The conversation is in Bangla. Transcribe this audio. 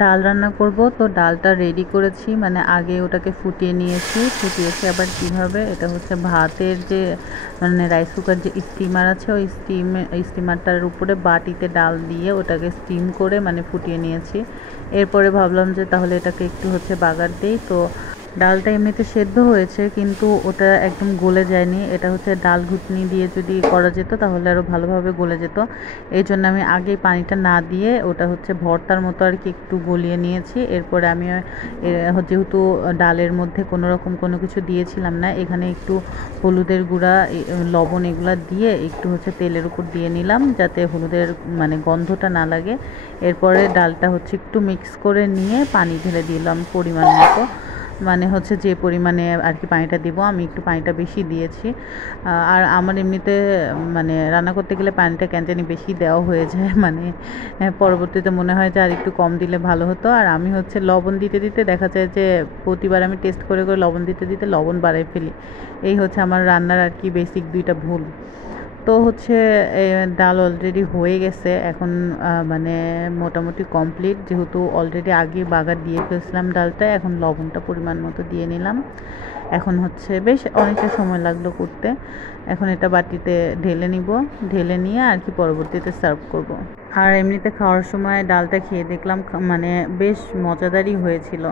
ডাল রান্না করব, তো ডালটা রেডি করেছি, মানে আগে ওটাকে ফুটিয়েছি আবার কিভাবে, এটা হচ্ছে ভাতের যে মানে রাইস কুকার যে স্টিমার আছে, ওই স্টিমারটার উপরে বাটিতে ডাল দিয়ে ওটাকে স্টিম করে মানে ফুটিয়ে নিয়েছি। এরপরে ভাবলাম যে তাহলে এটাকে একটু হচ্ছে বাগার দেই। তো ডালটা এমনিতে সেদ্ধ হয়েছে কিন্তু ওটা একদম গলে যায়নি। এটা হচ্ছে ডাল ঘুটনি দিয়ে যদি করা যেত তাহলে আরও ভালোভাবে গলে যেত। এই জন্য আমি আগেই পানিটা না দিয়ে ওটা হচ্ছে ভর্তার মতো আর কি একটু গলিয়ে নিয়েছি। এরপরে আমি যেহেতু ডালের মধ্যে কোনো রকম কোনো কিছু দিয়েছিলাম না, এখানে একটু হলুদের গুঁড়া, লবণ এগুলা দিয়ে একটু হচ্ছে তেলের উপর দিয়ে নিলাম যাতে হলুদের মানে গন্ধটা না লাগে। এরপরে ডালটা হচ্ছে একটু মিক্স করে নিয়ে পানি ঢেলে দিলাম পরিমাণ মতো, মানে হচ্ছে যে পরিমাণে আর কি পানিটা দিব, আমি একটু পানিটা বেশি দিয়েছি। আর আমার এমনিতে মানে রান্না করতে গেলে পানিটা কেন জানি বেশি দেওয়া হয়ে যায়, মানে পরবর্তীতে মনে হয় যে আর একটু কম দিলে ভালো হতো। আর আমি হচ্ছে লবণ দিতে দিতে দেখা যায় যে প্রতিবার আমি টেস্ট করে করে লবণ দিতে দিতে লবণ বাড়াই ফেলি। এই হচ্ছে আমার রান্নার আর কি বেসিক দুইটা ভুল। তো হচ্ছে ডাল অলরেডি হয়ে গেছে এখন, মানে মোটামুটি কমপ্লিট, যেহেতু অলরেডি আগে বাগার দিয়ে ফেলছিলাম ডালটা। এখন লবণটা পরিমাণ মতো দিয়ে নিলাম। এখন হচ্ছে বেশ অনেকটা সময় লাগলো করতে। এখন এটা বাটিতে ঢেলে নিব, ঢেলে নিয়ে আর কি পরবর্তীতে সার্ভ করব। আর এমনিতে খাওয়ার সময় ডালটা খেয়ে দেখলাম মানে বেশ মজাদারই হয়েছিল।